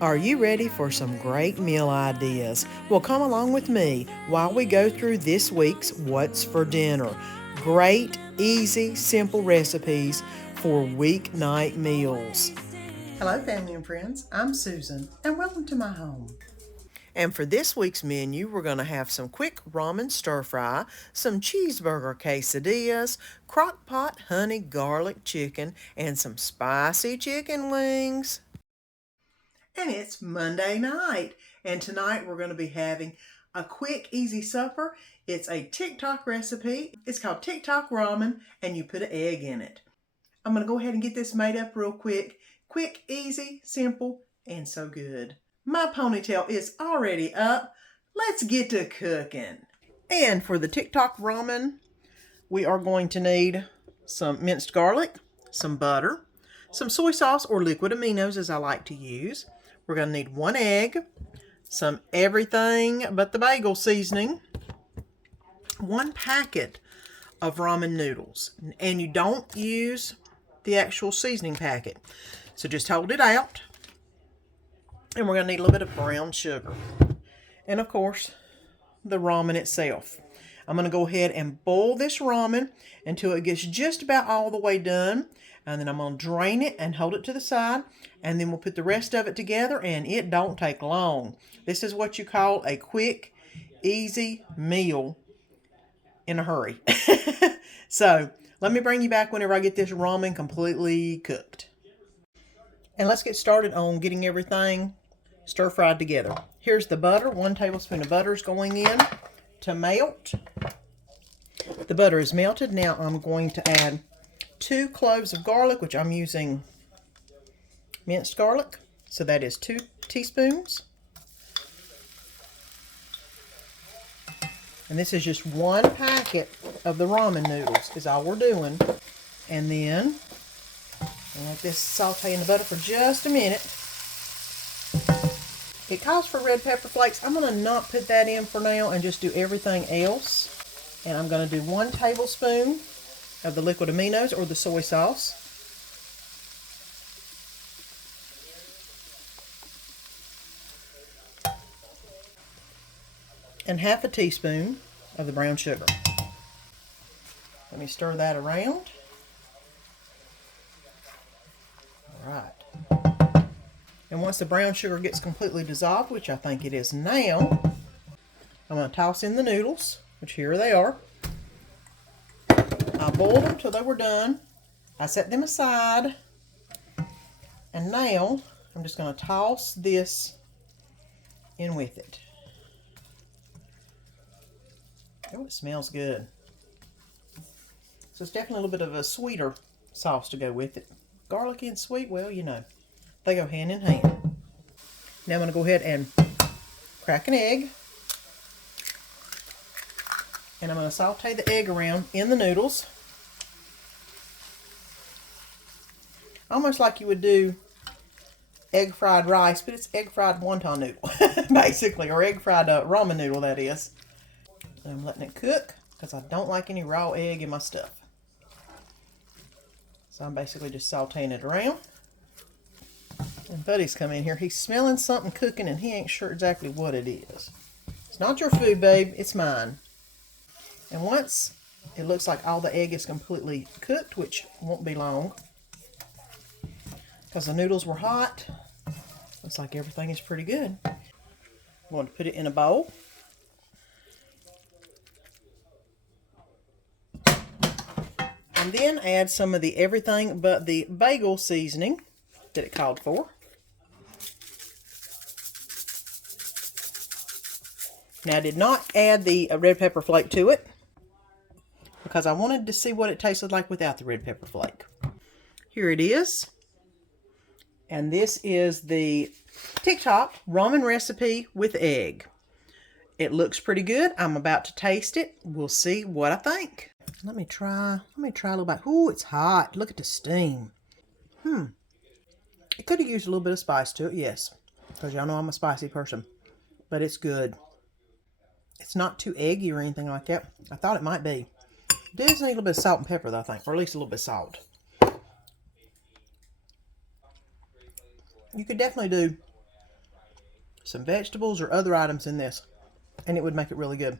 Are you ready for some great meal ideas? Well, come along with me while we go through this week's What's for Dinner. Great, easy, simple recipes for weeknight meals. Hello, family and friends. I'm Susan, and welcome to my home. And for this week's menu, we're going to have some quick ramen stir fry, some cheeseburger quesadillas, crockpot honey garlic chicken, and some spicy chicken wings. And it's Monday night, and tonight we're going to be having a quick, easy supper. It's a TikTok recipe. It's called TikTok ramen, and you put an egg in it. I'm going to go ahead and get this made up real quick. Quick, easy, simple, and so good. My ponytail is already up. Let's get to cooking. And for the TikTok ramen, we are going to need some minced garlic, some butter, some soy sauce or liquid aminos as I like to use. We're going to need 1 egg, some everything but the bagel seasoning, 1 packet of ramen noodles. And you don't use the actual seasoning packet. So just hold it out. And we're going to need a little bit of brown sugar. And of course, the ramen itself. I'm going to go ahead and boil this ramen until it gets just about all the way done. And then I'm going to drain it and hold it to the side. And then we'll put the rest of it together, and it don't take long. This is what you call a quick, easy meal in a hurry. So let me bring you back whenever I get this ramen completely cooked. And let's get started on getting everything stir-fried together. Here's the butter. 1 tablespoon of butter is going in to melt. The butter is melted. Now I'm going to add 2 cloves of garlic, which I'm using minced garlic. So that is 2 teaspoons. And this is just 1 packet of the ramen noodles is all we're doing. And then I'll let this saute in the butter for just a minute. It calls for red pepper flakes. I'm going to not put that in for now and just do everything else. And I'm going to do 1 tablespoon of the liquid aminos or the soy sauce. And half a teaspoon of the brown sugar. Let me stir that around. All right. And once the brown sugar gets completely dissolved, which I think it is now, I'm going to toss in the noodles, which here they are. I boiled them till they were done. I set them aside. And now I'm just going to toss this in with it. Oh, it smells good. So it's definitely a little bit of a sweeter sauce to go with it. Garlicky and sweet, well, you know, they go hand in hand. Now I'm going to go ahead and crack an egg. And I'm going to saute the egg around in the noodles. Almost like you would do egg fried rice, but it's egg fried wonton noodle, basically, or egg fried ramen noodle, that is. And I'm letting it cook because I don't like any raw egg in my stuff. So I'm basically just sauteing it around. And Buddy's come in here. He's smelling something cooking and he ain't sure exactly what it is. It's not your food, babe. It's mine. And once it looks like all the egg is completely cooked, which won't be long because the noodles were hot, looks like everything is pretty good. I'm going to put it in a bowl. And then add some of the everything but the bagel seasoning that it called for. Now I did not add the red pepper flake to it because I wanted to see what it tasted like without the red pepper flake. Here it is. And this is the TikTok ramen recipe with egg. It looks pretty good. I'm about to taste it. We'll see what I think. Let me try a little bit. Ooh, it's hot. Look at the steam. It could have used a little bit of spice to it, yes. Because y'all know I'm a spicy person. But it's good. It's not too eggy or anything like that. I thought it might be. It does need a little bit of salt and pepper, though, I think. Or at least a little bit of salt. you could definitely do some vegetables or other items in this, and it would make it really good.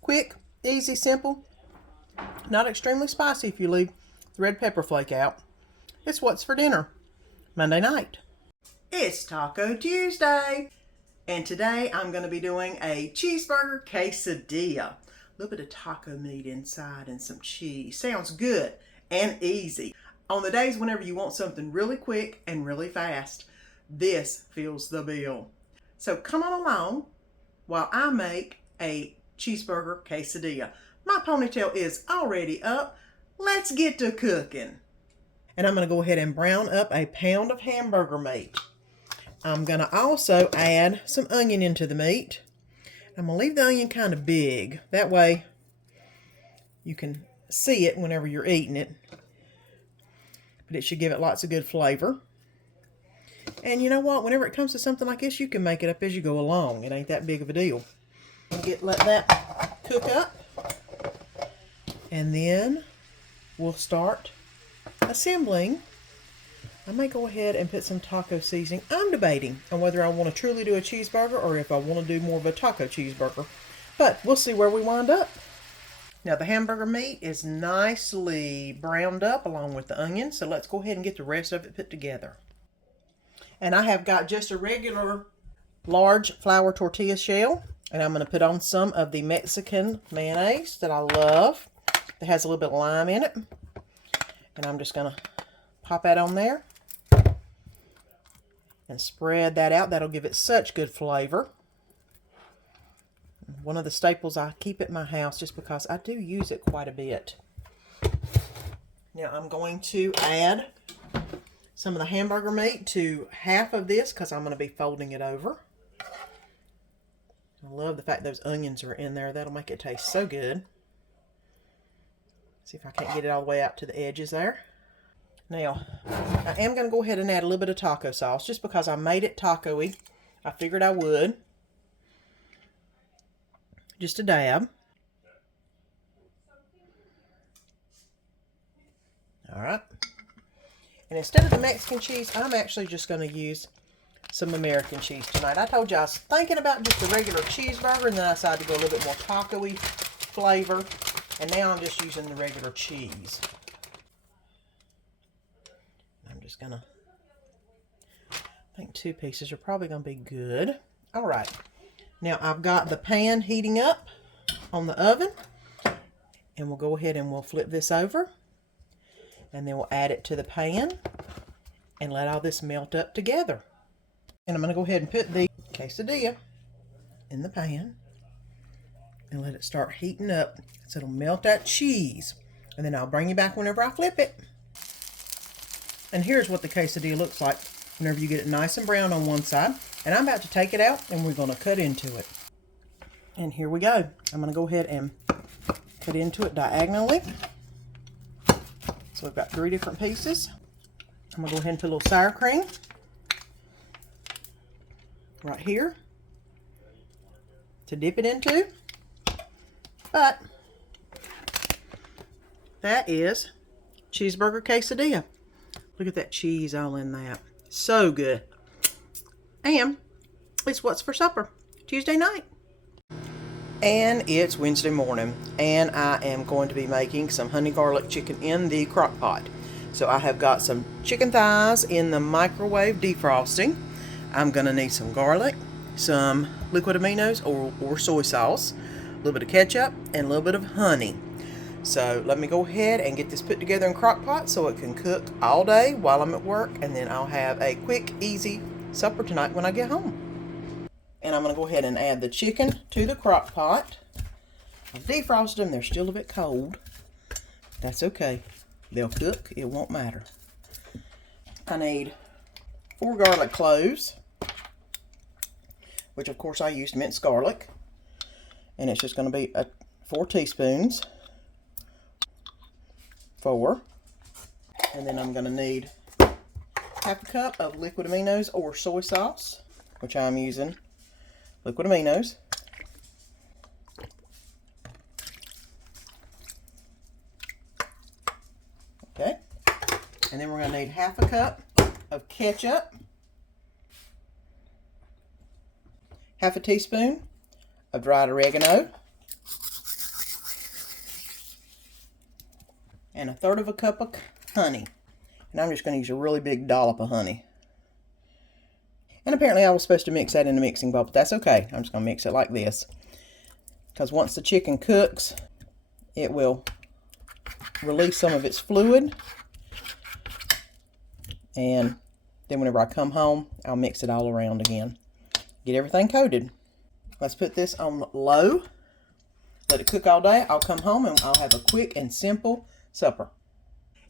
Quick, easy, simple, not extremely spicy if you leave the red pepper flake out. It's what's for dinner Monday night. It's Taco Tuesday, and today I'm going to be doing a cheeseburger quesadilla. A little bit of taco meat inside and some cheese. Sounds good and easy. On the days whenever you want something really quick and really fast, this fills the bill. So come on along while I make a cheeseburger quesadilla. My ponytail is already up. Let's get to cooking. And I'm going to go ahead and brown up a pound of hamburger meat. I'm going to also add some onion into the meat. I'm going to leave the onion kind of big. That way you can see it whenever you're eating it. But it should give it lots of good flavor. And you know what? Whenever it comes to something like this, you can make it up as you go along. It ain't that big of a deal. Let that cook up. And then we'll start assembling. I may go ahead and put some taco seasoning. I'm debating on whether I want to truly do a cheeseburger or if I want to do more of a taco cheeseburger. But we'll see where we wind up. Now the hamburger meat is nicely browned up along with the onion. So let's go ahead and get the rest of it put together. And I have got just a regular large flour tortilla shell. And I'm going to put on some of the Mexican mayonnaise that I love. That has a little bit of lime in it. And I'm just going to pop that on there. And spread that out. That'll give it such good flavor. One of the staples I keep at my house just because I do use it quite a bit. Now I'm going to add some of the hamburger meat to half of this because I'm going to be folding it over. I love the fact those onions are in there. That'll make it taste so good. See if I can't get it all the way out to the edges there. Now, I am going to go ahead and add a little bit of taco sauce just because I made it taco-y. I figured I would. Just a dab. All right. And instead of the Mexican cheese, I'm actually just going to use some American cheese tonight. I told you I was thinking about just a regular cheeseburger, and then I decided to go a little bit more taco-y flavor. And now I'm just using the regular cheese. I'm just going to, I think 2 pieces are probably going to be good. All right. Now I've got the pan heating up on the oven. And we'll go ahead and we'll flip this over. And then we'll add it to the pan. And let all this melt up together. And I'm going to go ahead and put the quesadilla in the pan. And let it start heating up. So it'll melt that cheese. And then I'll bring you back whenever I flip it. And here's what the quesadilla looks like whenever you get it nice and brown on one side. And I'm about to take it out and we're going to cut into it. And here we go. I'm going to go ahead and cut into it diagonally. So we've got 3 different pieces. I'm going to go ahead and put a little sour cream right here to dip it into. But that is cheeseburger quesadilla. Look at that cheese all in that. So good. And it's what's for supper Tuesday night. And it's Wednesday morning, and I am going to be making some honey garlic chicken in the crock pot. So I have got some chicken thighs in the microwave defrosting. I'm going to need some garlic, some liquid aminos or soy sauce, a little bit of ketchup, and a little bit of honey. So let me go ahead and get this put together in crock pot so it can cook all day while I'm at work, and then I'll have a quick, easy supper tonight when I get home. And I'm going to go ahead and add the chicken to the crock pot. I've defrosted them. They're still a bit cold. That's okay. They'll cook. It won't matter. I need 4 garlic cloves, which of course I used minced garlic. And it's just going to be 4 teaspoons. 4. And then I'm going to need half a cup of liquid aminos or soy sauce, which I'm using liquid aminos. Okay. And then we're going to need half a cup of ketchup. half a teaspoon of dried oregano, and 1/3 of a cup of honey. And I'm just going to use a really big dollop of honey. And apparently I was supposed to mix that in a mixing bowl, but that's okay. I'm just going to mix it like this. Because once the chicken cooks, it will release some of its fluid. And then whenever I come home, I'll mix it all around again. Get everything coated. Let's put this on low. Let it cook all day. I'll come home and I'll have a quick and simple supper.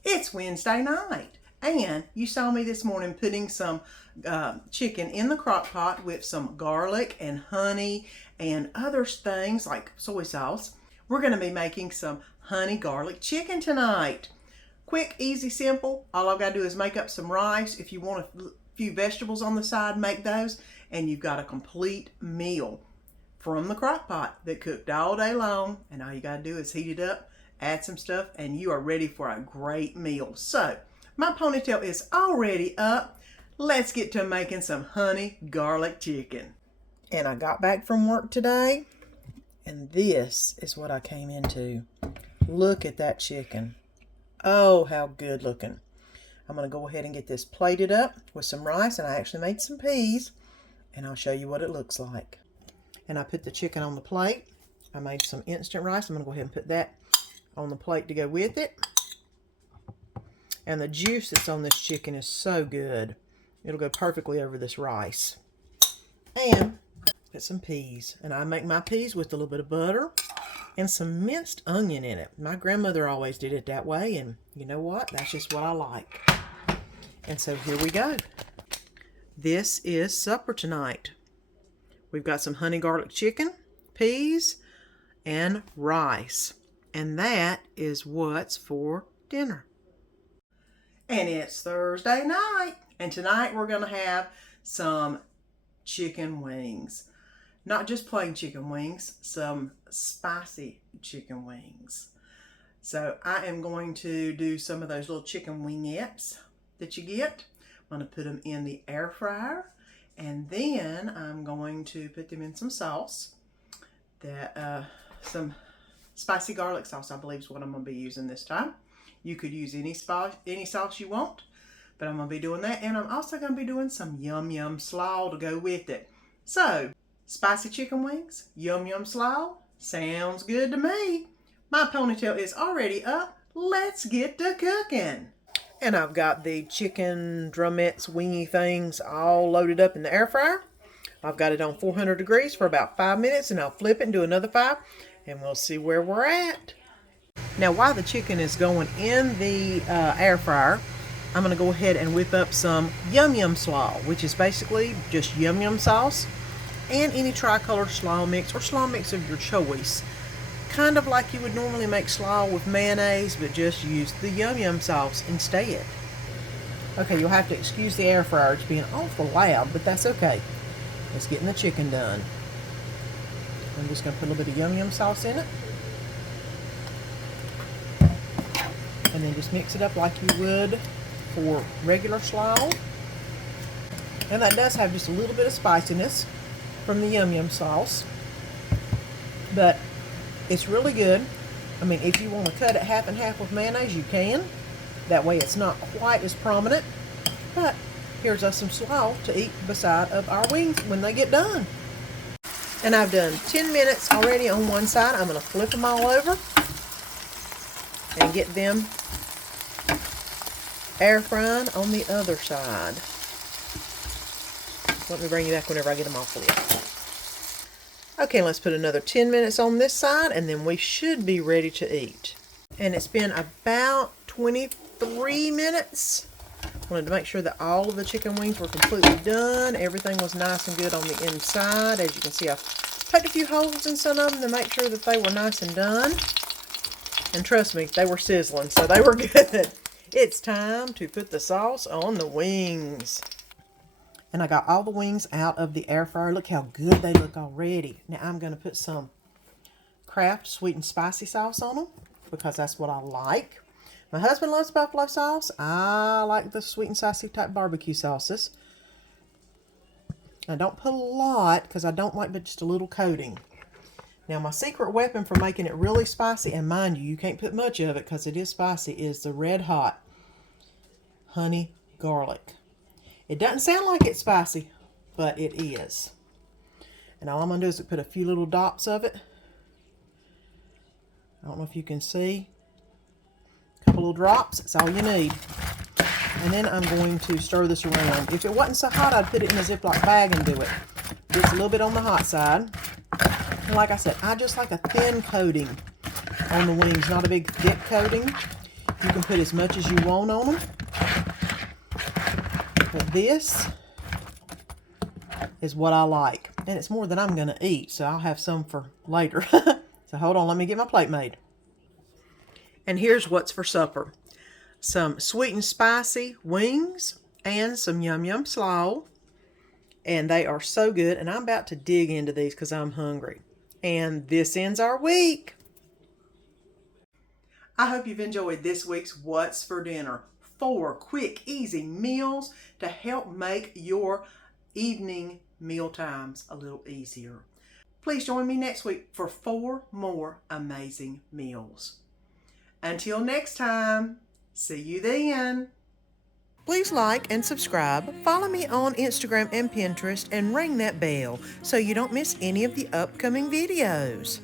It's Wednesday night. And you saw me this morning putting some chicken in the crock pot with some garlic and honey and other things like soy sauce. We're going to be making some honey garlic chicken tonight. Quick, easy, simple. All I've got to do is make up some rice. If you want a few vegetables on the side, make those. And you've got a complete meal from the crock pot that cooked all day long. And all you got to do is heat it up, add some stuff, and you are ready for a great meal. So, my ponytail is already up. Let's get to making some honey garlic chicken. And I got back from work today, and this is what I came into. Look at that chicken. Oh, how good looking. I'm going to go ahead and get this plated up with some rice, and I actually made some peas, and I'll show you what it looks like. And I put the chicken on the plate. I made some instant rice. I'm going to go ahead and put that on the plate to go with it. And the juice that's on this chicken is so good. It'll go perfectly over this rice. And put some peas. And I make my peas with a little bit of butter and some minced onion in it. My grandmother always did it that way. And you know what? That's just what I like. And so here we go. This is supper tonight. We've got some honey garlic chicken, peas, and rice. And that is what's for dinner. And it's Thursday night. And tonight we're going to have some chicken wings. Not just plain chicken wings, some spicy chicken wings. So I am going to do some of those little chicken wingettes that you get. I'm going to put them in the air fryer. And then I'm going to put them in some sauce. Some spicy garlic sauce, I believe, is what I'm going to be using this time. You could use any sauce you want, but I'm going to be doing that. And I'm also going to be doing some yum slaw to go with it. So, spicy chicken wings, yum slaw, sounds good to me. My ponytail is already up. Let's get to cooking. And I've got the chicken drumettes, wingy things all loaded up in the air fryer. I've got it on 400 degrees for about 5 minutes, and I'll flip it and do another 5, and we'll see where we're at. Now, while the chicken is going in the air fryer, I'm going to go ahead and whip up some yum slaw, which is basically just yum sauce and any tricolor slaw mix or slaw mix of your choice. Kind of like you would normally make slaw with mayonnaise, but just use the yum sauce instead. Okay, you'll have to excuse the air fryer. It's being awful loud, but that's okay. It's getting the chicken done. I'm just going to put a little bit of yum sauce in it. And then just mix it up like you would for regular slaw. And that does have just a little bit of spiciness from the yum sauce. But it's really good. I mean, if you want to cut it half and half with mayonnaise, you can. That way it's not quite as prominent. But here's us some slaw to eat beside of our wings when they get done. And I've done 10 minutes already on one side. I'm going to flip them all over and get them air frying on the other side. Let me bring you back whenever I get them all flipped. Okay, let's put another 10 minutes on this side, and then we should be ready to eat. And it's been about 23 minutes. Wanted to make sure that all of the chicken wings were completely done. Everything was nice and good on the inside. As you can see, I've poked a few holes in some of them to make sure that they were nice and done. And trust me, they were sizzling, so they were good. It's time to put the sauce on the wings. And I got all the wings out of the air fryer. Look how good they look already. Now I'm going to put some Kraft sweet and spicy sauce on them because that's what I like. My husband loves buffalo sauce. I like the sweet and spicy type barbecue sauces. Now don't put a lot because I don't like but just a little coating. Now my secret weapon for making it really spicy, and mind you, you can't put much of it because it is spicy, is the red hot honey garlic. It doesn't sound like it's spicy, but it is. And all I'm going to do is put a few little dots of it. I don't know if you can see. A couple little drops, that's all you need. And then I'm going to stir this around. If it wasn't so hot, I'd put it in a Ziploc bag and do it. It's a little bit on the hot side. And like I said, I just like a thin coating on the wings, not a big thick coating. You can put as much as you want on them. But this is what I like. And it's more than I'm going to eat, so I'll have some for later. So hold on, let me get my plate made. And here's what's for supper. Some sweet and spicy wings and some yum yum slaw. And they are so good. And I'm about to dig into these because I'm hungry. And this ends our week. I hope you've enjoyed this week's What's for Dinner. 4 quick, easy meals to help make your evening meal times a little easier. Please join me next week for 4 more amazing meals. Until next time, see you then. Please like and subscribe, follow me on Instagram and Pinterest, and ring that bell so you don't miss any of the upcoming videos.